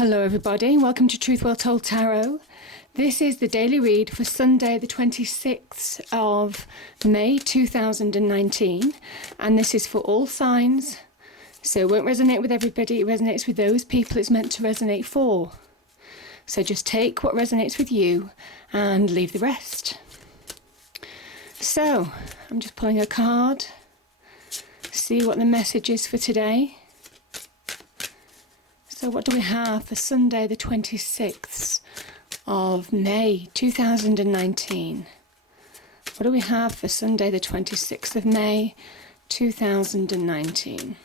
Hello everybody, welcome to Truth Well Told Tarot. This is the daily read for Sunday the 26th of May 2019, and this is for all signs, so it won't resonate with everybody, it resonates with those people it's meant to resonate for. So just take what resonates with you and leave the rest. So, I'm just pulling a card, see what the message is for today. So what do we have for Sunday the 26th of May 2019? What do we have for Sunday the 26th of May 2019?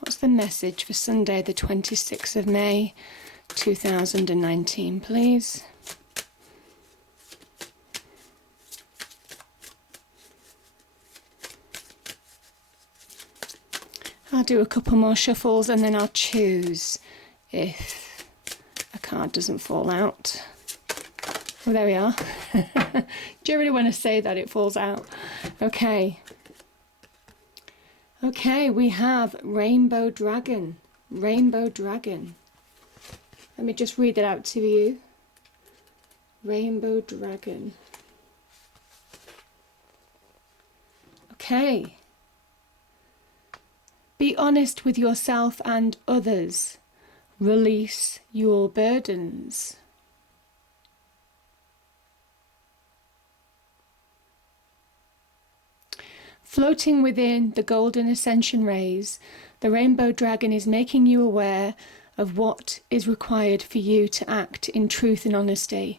What's the message for Sunday the 26th of May 2019, please? I'll do a couple more shuffles and then I'll choose if a card doesn't fall out. Oh, there we are. Do you really want to say that it falls out? Okay. Okay, we have Rainbow Dragon. Rainbow Dragon. Let me just read it out to you. Rainbow Dragon. Okay. Be honest with yourself and others. Release your burdens. Floating within the golden ascension rays, the rainbow dragon is making you aware of what is required for you to act in truth and honesty.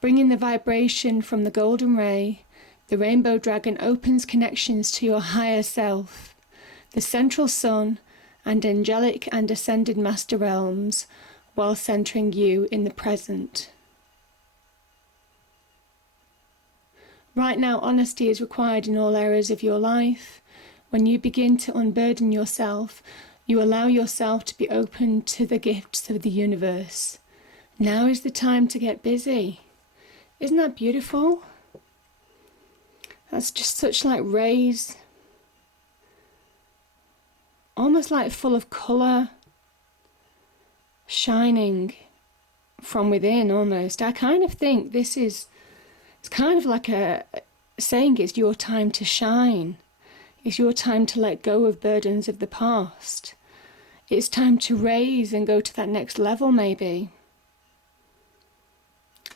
Bringing the vibration from the golden ray, the rainbow dragon opens connections to your higher self, the central sun, and angelic and ascended master realms, while centering you in the present. Right now, honesty is required in all areas of your life. When you begin to unburden yourself, you allow yourself to be open to the gifts of the universe. Now is the time to get busy. Isn't that beautiful? That's just such like rays, almost like full of colour, shining from within almost. I kind of think this is, it's kind of like a saying it's your time to shine. It's your time to let go of burdens of the past. It's time to raise and go to that next level maybe.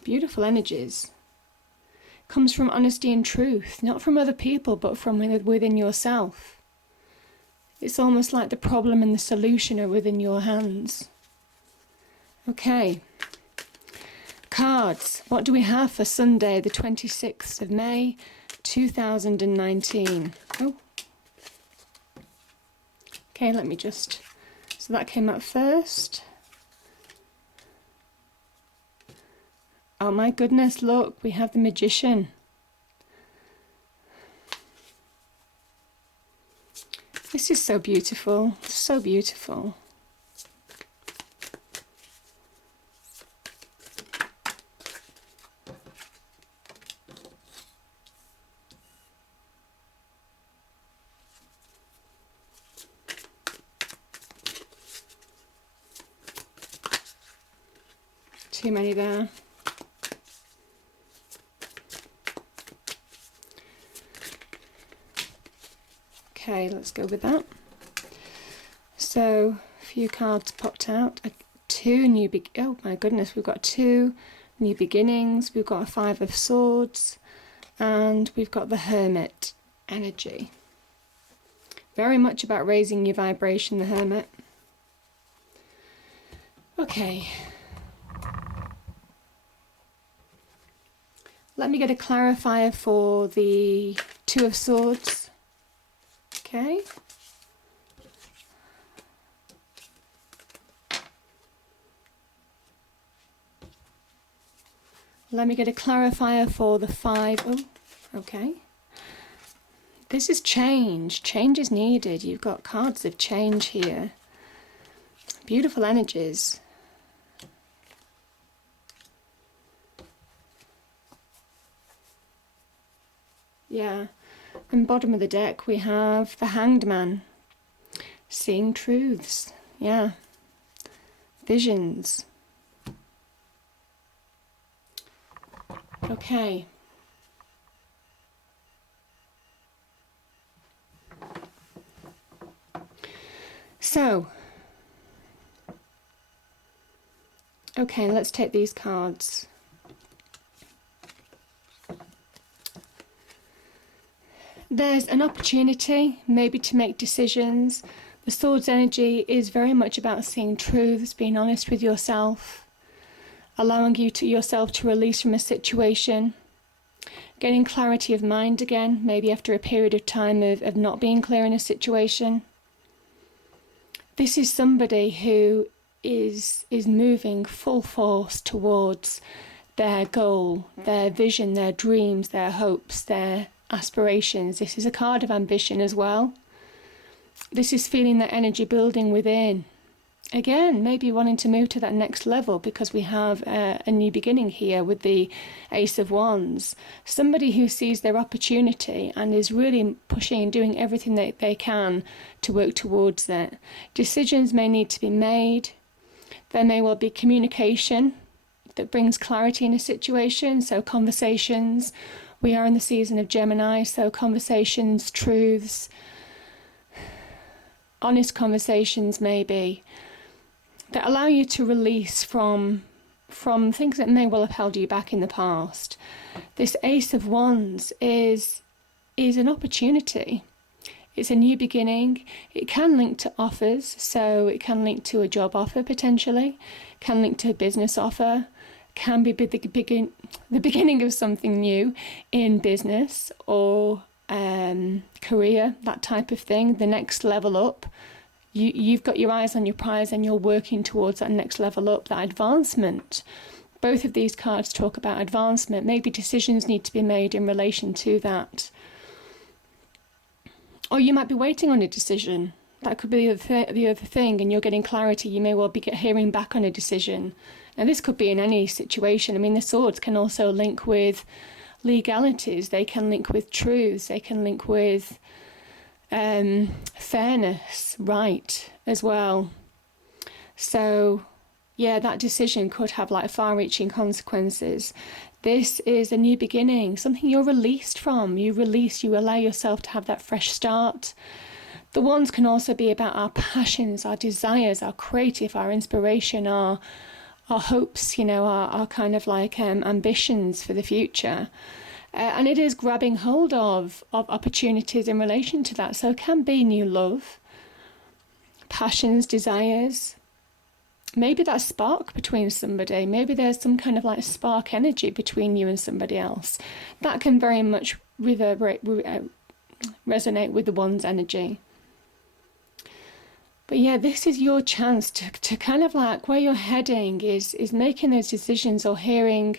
Beautiful energies. Comes from honesty and truth, not from other people but from within yourself. It's almost like the problem and the solution are within your hands. Okay. Cards. What do we have for Sunday, the 26th of May, 2019? Oh. Okay, let me just... So that came up first. Oh my goodness, look, we have the Magician. This is so beautiful, so beautiful. Too many there. Okay, let's go with that. So, a few cards popped out. Oh my goodness, we've got 2 new beginnings. We've got a 5 of Swords, and we've got the Hermit energy. Very much about raising your vibration, the Hermit. Okay. Let me get a clarifier for the 2 of Swords. Okay. Let me get a clarifier for the 5. Oh, okay. This is change. Change is needed. You've got cards of change here. Beautiful energies. Yeah. And bottom of the deck we have the Hanged Man. Seeing truths. Yeah. Visions. Okay. So, okay, let's take these cards. There's an opportunity, maybe to make decisions. The Swords energy is very much about seeing truths, being honest with yourself, allowing yourself to release from a situation, getting clarity of mind again, maybe after a period of time of not being clear in a situation. This is somebody who is moving full force towards their goal, their vision, their dreams, their hopes, their aspirations. This is a card of ambition as well. This is feeling that energy building within. Again, maybe wanting to move to that next level because we have a new beginning here with the Ace of Wands. Somebody who sees their opportunity and is really pushing and doing everything that they can to work towards it. Decisions may need to be made. There may well be communication that brings clarity in a situation, so conversations. We are in the season of Gemini, so conversations, truths, honest conversations maybe, that allow you to release from things that may well have held you back in the past. This Ace of Wands is an opportunity. It's a new beginning. It can link to offers, so it can link to a job offer potentially, can link to a business offer, can be the beginning of something new in business or career, that type of thing, the next level up. You've got your eyes on your prize and you're working towards that next level up, that advancement. Both of these cards talk about advancement. Maybe decisions need to be made in relation to that. Or you might be waiting on a decision. That could be the other thing, and you're getting clarity. You may well be hearing back on a decision. Now, this could be in any situation. I mean, the swords can also link with legalities. They can link with truths. They can link with fairness, right, as well. So, yeah, that decision could have like far-reaching consequences. This is a new beginning, something you're released from. You allow yourself to have that fresh start. The wands can also be about our passions, our desires, our creative, our inspiration, our hopes, our kind of like ambitions for the future. And it is grabbing hold of opportunities in relation to that. So it can be new love, passions, desires. Maybe that spark between somebody. Maybe there's some kind of like spark energy between you and somebody else. That can very much resonate with the Wands energy. But yeah, this is your chance to kind of like where you're heading is making those decisions or hearing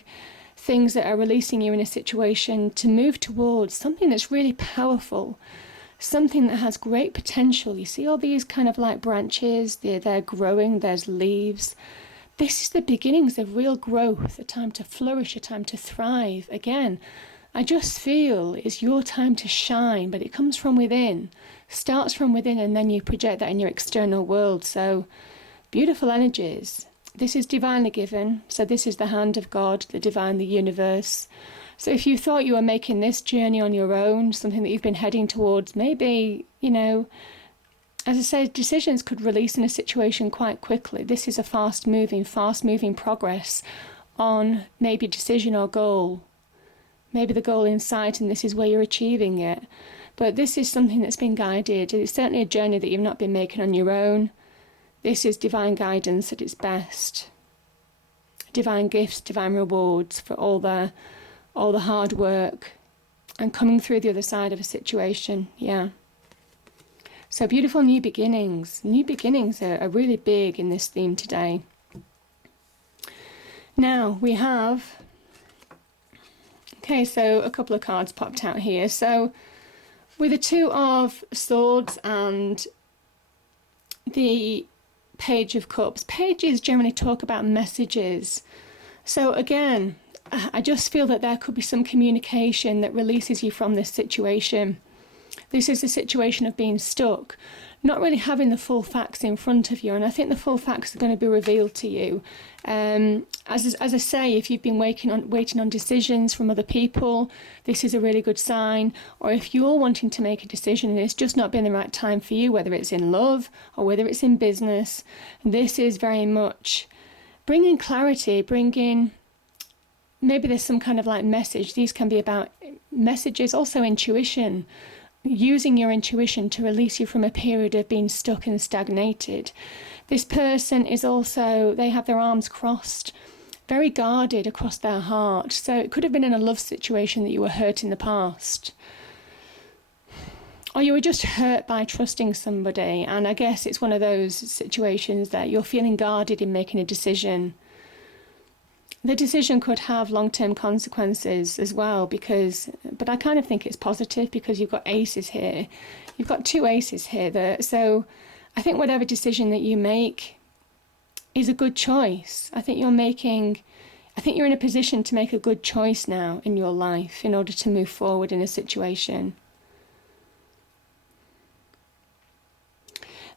things that are releasing you in a situation to move towards something that's really powerful, something that has great potential. You see all these kind of like branches, they're growing, there's leaves. This is the beginnings of real growth, a time to flourish, a time to thrive. Again, I just feel it's your time to shine, but it comes from within, starts from within, and then you project that in your external world. So beautiful energies. This is divinely given. So this is the hand of God, the divine, the universe. So if you thought you were making this journey on your own, something that you've been heading towards, maybe, as I said, decisions could release in a situation quite quickly. This is a fast-moving progress on maybe decision or goal. Maybe the goal in sight, and this is where you're achieving it. But this is something that's been guided. It's certainly a journey that you've not been making on your own. This is divine guidance at its best. Divine gifts, divine rewards for all the hard work and coming through the other side of a situation. Yeah. So beautiful new beginnings. New beginnings are really big in this theme today. Now we have, okay, so a couple of cards popped out here. So with the Two of Swords and the Page of Cups, pages generally talk about messages. So again, I just feel that there could be some communication that releases you from this situation. This is a situation of being stuck, not really having the full facts in front of you. And I think the full facts are going to be revealed to you. As I say, if you've been waiting on decisions from other people, this is a really good sign. Or if you're wanting to make a decision and it's just not been the right time for you, whether it's in love or whether it's in business, this is very much bringing clarity, maybe there's some kind of like message. These can be about messages, also intuition, using your intuition to release you from a period of being stuck and stagnated. This person is also, they have their arms crossed, very guarded across their heart. So it could have been in a love situation that you were hurt in the past. Or you were just hurt by trusting somebody. And I guess it's one of those situations that you're feeling guarded in making a decision. The decision could have long-term consequences as well, but I kind of think it's positive because you've got aces here. You've got 2 aces here. So I think whatever decision that you make is a good choice. I think you're in a position to make a good choice now in your life in order to move forward in a situation.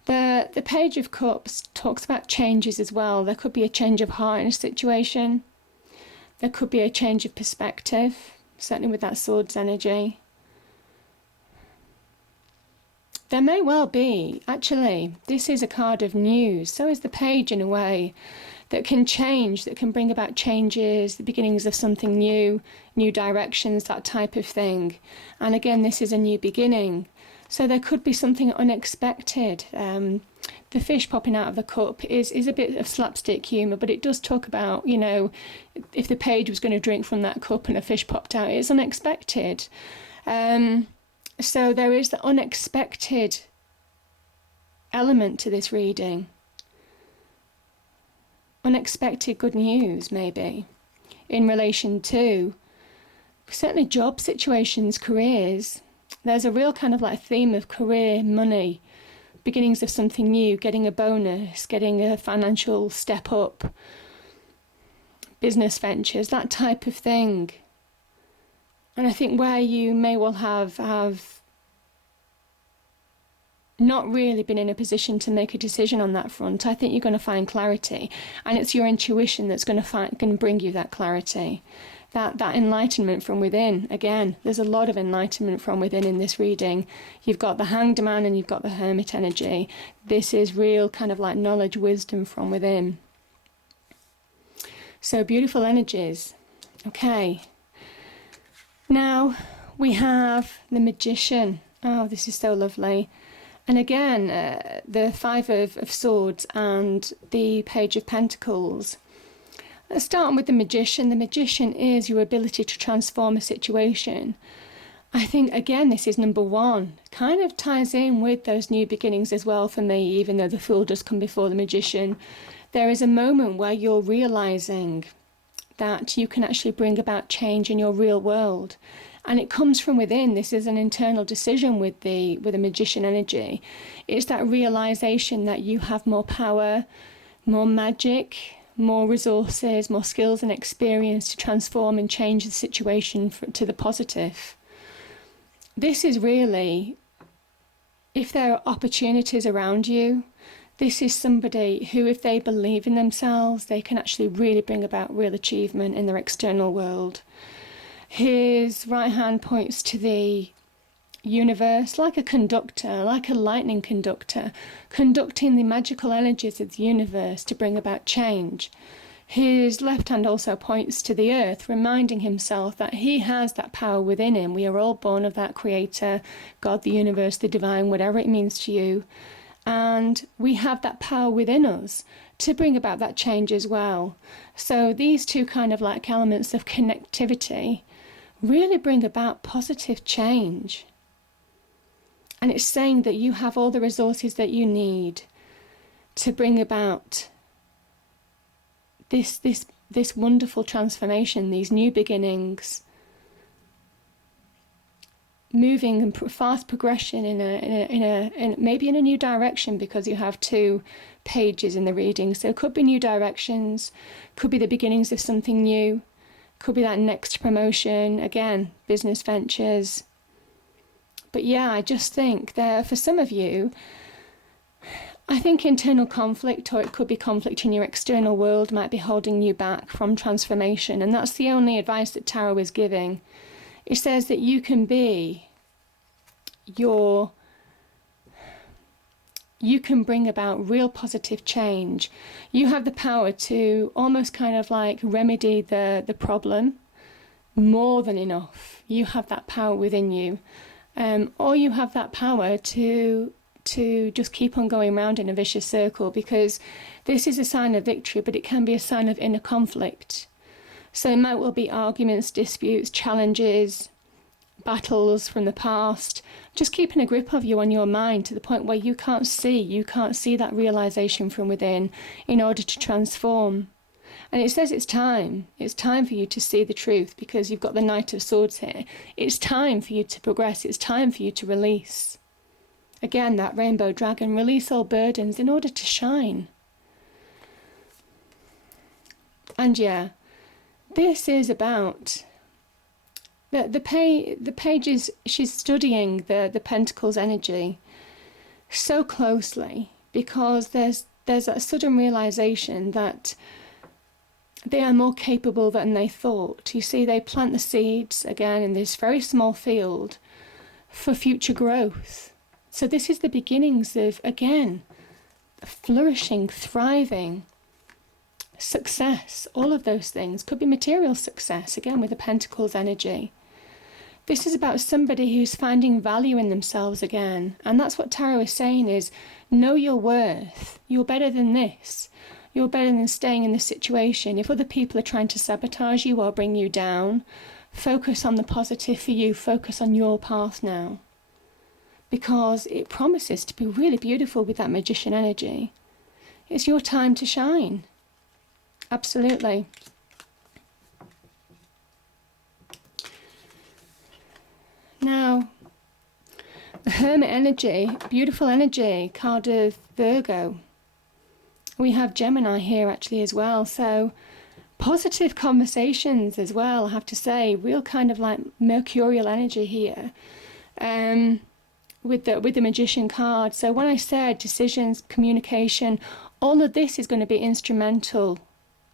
The Page of Cups talks about changes as well. There could be a change of heart in a situation. There could be a change of perspective, certainly with that Swords energy. There may well be, actually, this is a card of news, so is the Page in a way, that can change, that can bring about changes, the beginnings of something new, new directions, that type of thing. And again, this is a new beginning. So there could be something unexpected. The fish popping out of the cup is a bit of slapstick humour, but it does talk about, if the page was going to drink from that cup and a fish popped out, it's unexpected. So there is the unexpected element to this reading. Unexpected good news, maybe, in relation to certainly job situations, careers. There's a real kind of like theme of career, money, beginnings of something new, getting a bonus, getting a financial step up, business ventures, that type of thing. And I think where you may well have not really been in a position to make a decision on that front, I think you're going to find clarity. And it's your intuition that's going to bring you that clarity. That enlightenment from within. Again, there's a lot of enlightenment from within in this reading. You've got the Hanged Man and you've got the Hermit energy. This is real kind of like knowledge, wisdom from within. So beautiful energies. Okay. Now we have the Magician. Oh, this is so lovely. And again, the Five of Swords and the Page of Pentacles. Starting with the Magician. The Magician is your ability to transform a situation. I think, again, this is number 1. Kind of ties in with those new beginnings as well for me, even though the Fool does come before the Magician. There is a moment where you're realising that you can actually bring about change in your real world. And it comes from within. This is an internal decision with the Magician energy. It's that realisation that you have more power, more magic, more resources, more skills and experience to transform and change the situation to the positive. This is really, if there are opportunities around you, this is somebody who, if they believe in themselves, they can actually really bring about real achievement in their external world. His right hand points to the universe, like a conductor, like a lightning conductor, conducting the magical energies of the universe to bring about change. His left hand also points to the earth, reminding himself that he has that power within him. We are all born of that creator, God, the universe, the divine, whatever it means to you. And we have that power within us to bring about that change as well. So these two kind of like elements of connectivity really bring about positive change. And it's saying that you have all the resources that you need to bring about this wonderful transformation, these new beginnings, moving and fast progression in maybe in a new direction, because you have 2 pages in the reading. So it could be new directions, could be the beginnings of something new, could be that next promotion, again, business ventures. But yeah, I just think that for some of you, I think internal conflict, or it could be conflict in your external world, might be holding you back from transformation. And that's the only advice that Tarot is giving. It says that you can be you can bring about real positive change. You have the power to almost kind of like remedy the problem more than enough. You have that power within you. Or you have that power to just keep on going round in a vicious circle, because this is a sign of victory, but it can be a sign of inner conflict. So it might well be arguments, disputes, challenges, battles from the past, just keeping a grip of you on your mind to the point where you can't see that realization from within in order to transform. And it says it's time for you to see the truth, because you've got the Knight of Swords here. It's time for you to progress. It's time for you to release. Again, that rainbow dragon, release all burdens in order to shine. And yeah, this is about the pages. She's studying the Pentacles energy so closely, because there's a sudden realization that they are more capable than they thought. You see, they plant the seeds again in this very small field for future growth. So this is the beginnings of, again, flourishing, thriving, success, all of those things. Could be material success, again, with the Pentacles energy. This is about somebody who's finding value in themselves again. And that's what Tarot is saying is, know your worth. You're better than this. You're better than staying in this situation. If other people are trying to sabotage you or bring you down, focus on the positive for you. Focus on your path now. Because it promises to be really beautiful with that Magician energy. It's your time to shine. Absolutely. Now, the Hermit energy, beautiful energy, card of Virgo. We have Gemini here actually as well. So positive conversations as well, I have to say. Real kind of like Mercurial energy here. With the Magician card. So when I said decisions, communication, all of this is going to be instrumental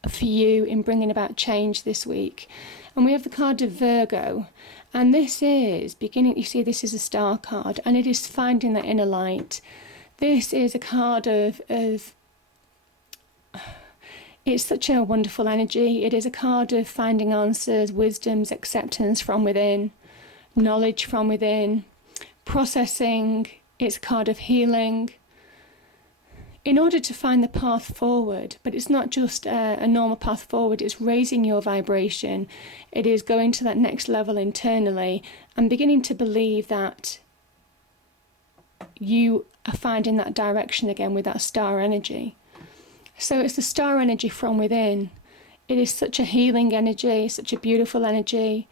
for you in bringing about change this week. And we have the card of Virgo, and this is beginning, you see this is a star card, and it is finding the inner light. This is a card of it's such a wonderful energy. It is a card of finding answers, wisdoms, acceptance from within, knowledge from within, processing. It's a card of healing in order to find the path forward. But it's not just a normal path forward, it's raising your vibration. It is going to that next level internally and beginning to believe that you are finding that direction again with that star energy. So it's the star energy from within. It is such a healing energy, such a beautiful energy.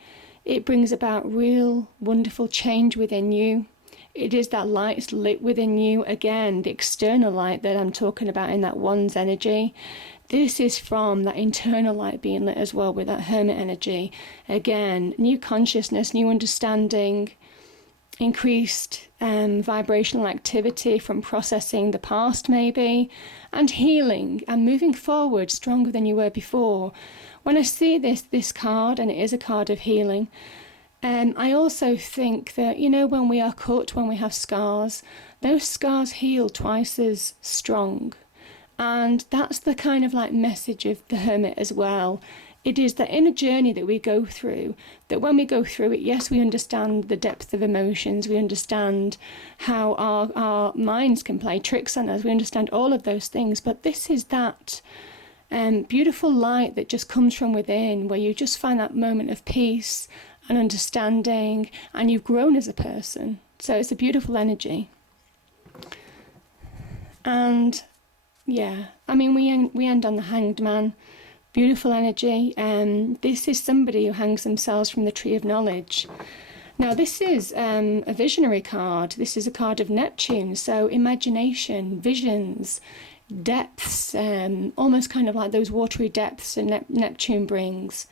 It brings about real wonderful change within you. It is that light lit within you. Again, the external light that I'm talking about in that one's energy. This is from that internal light being lit as well with that Hermit energy. Again, new consciousness, new understanding, increased vibrational activity from processing the past maybe, and healing and moving forward stronger than you were before. When I see this card, and it is a card of healing, I also think that, you know, when we are cut, when we have scars, those scars heal twice as strong. And that's the kind of like message of the Hermit as well. It is the inner journey that we go through, that when we go through it, yes, we understand the depth of emotions, we understand how our minds can play tricks on us, we understand all of those things, but this is that beautiful light that just comes from within, where you just find that moment of peace and understanding, and you've grown as a person. So it's a beautiful energy. And yeah, I mean, we end on the Hanged Man. Beautiful energy. This is somebody who hangs themselves from the tree of knowledge. Now this is a visionary card. This is a card of Neptune. So imagination, visions, depths, almost kind of like those watery depths that Neptune brings.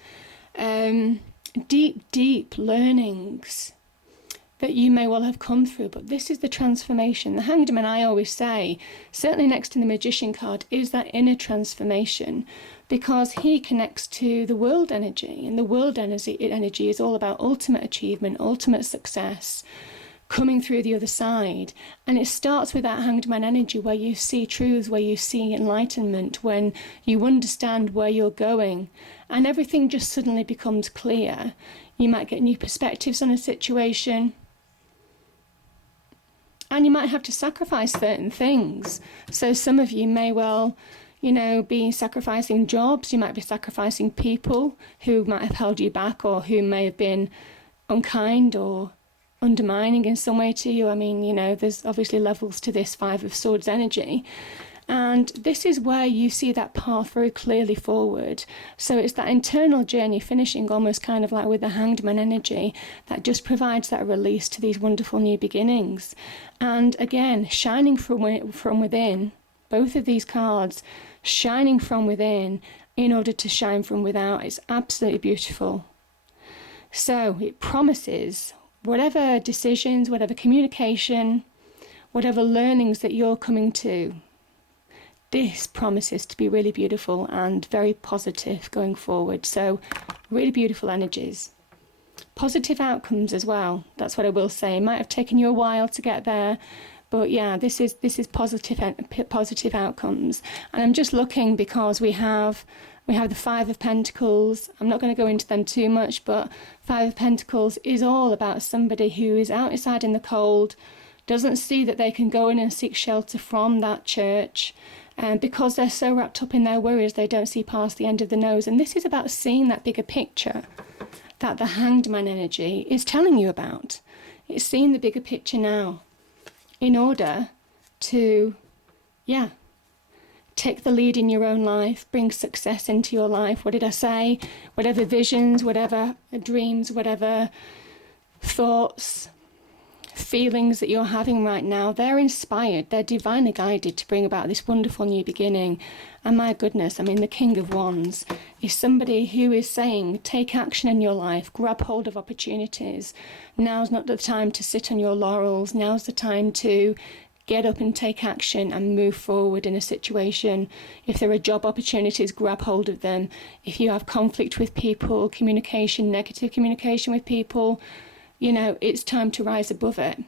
Deep learnings. that you may well have come through, but this is the transformation. The Hanged Man, I always say, certainly next to the Magician card, is that inner transformation, because he connects to the world energy, and the world energy is all about ultimate achievement, ultimate success, coming through the other side. And it starts with that Hanged Man energy, where you see truths, where you see enlightenment, when you understand where you're going, and everything just suddenly becomes clear. You might get new perspectives on a situation, and you might have to sacrifice certain things. So some of you may well, be sacrificing jobs. You might be sacrificing people who might have held you back, or who may have been unkind or undermining in some way to you. I mean, there's obviously levels to this Five of Swords energy. And this is where you see that path very clearly forward. So it's that internal journey finishing almost kind of like with the Hanged Man energy that just provides that release to these wonderful new beginnings. And again, shining from within, both of these cards, shining from within in order to shine from without. It's absolutely beautiful. So it promises whatever decisions, whatever communication, whatever learnings that you're coming to, this promises to be really beautiful and very positive going forward. So really beautiful energies. Positive outcomes as well. That's what I will say. It might have taken you a while to get there, but yeah, this is positive outcomes. And I'm just looking because we have the Five of Pentacles. I'm not going to go into them too much, but Five of Pentacles is all about somebody who is outside in the cold, doesn't see that they can go in and seek shelter from that church. And because they're so wrapped up in their worries, they don't see past the end of the nose. And this is about seeing that bigger picture that the Hanged Man energy is telling you about. It's seeing the bigger picture now in order to, take the lead in your own life, bring success into your life. What did I say? Whatever visions, whatever dreams, whatever thoughts, feelings that you're having right now, they're inspired, they're divinely guided to bring about this wonderful new beginning. And my goodness, I mean, the King of Wands is somebody who is saying, take action in your life, grab hold of opportunities. Now's not the time to sit on your laurels. Now's the time to get up and take action and move forward in a situation. If there are job opportunities, grab hold of them. If you have conflict with people, communication, negative communication with people, it's time to rise above it.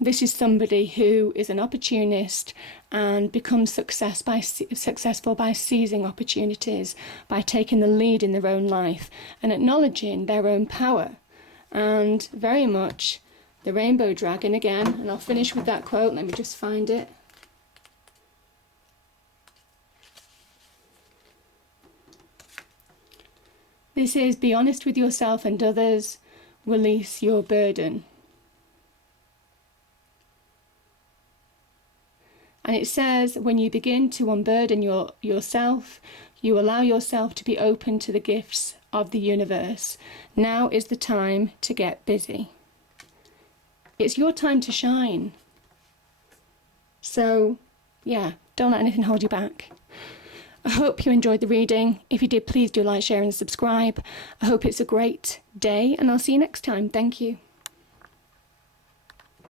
This is somebody who is an opportunist and becomes successful by seizing opportunities, by taking the lead in their own life and acknowledging their own power. And very much the Rainbow Dragon again, and I'll finish with that quote. Let me just find it. This is, be honest with yourself and others. Release your burden. And it says, when you begin to unburden yourself, you allow yourself to be open to the gifts of the universe. Now is the time to get busy. It's your time to shine. So, don't let anything hold you back. I hope you enjoyed the reading. If you did, please do like, share and subscribe. I hope it's a great day, and I'll see you next time. Thank you.